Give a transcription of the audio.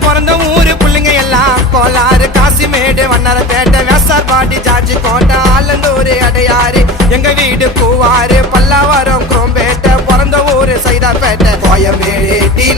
பிறந்த ஊரு புள்ளிங்க எல்லாம் கோலாறு காசிமேடு வண்ணாரப்பேட்டை வேசார்பாடி ஜார்ஜி கோட்டை ஆலந்தூர் அடையாறு எங்க வீடு கூவாறு பல்லாவரம் குரோம்பேட்டை பிறந்த ஊரு சைதாப்பேட்டை கோயம்பேடு டி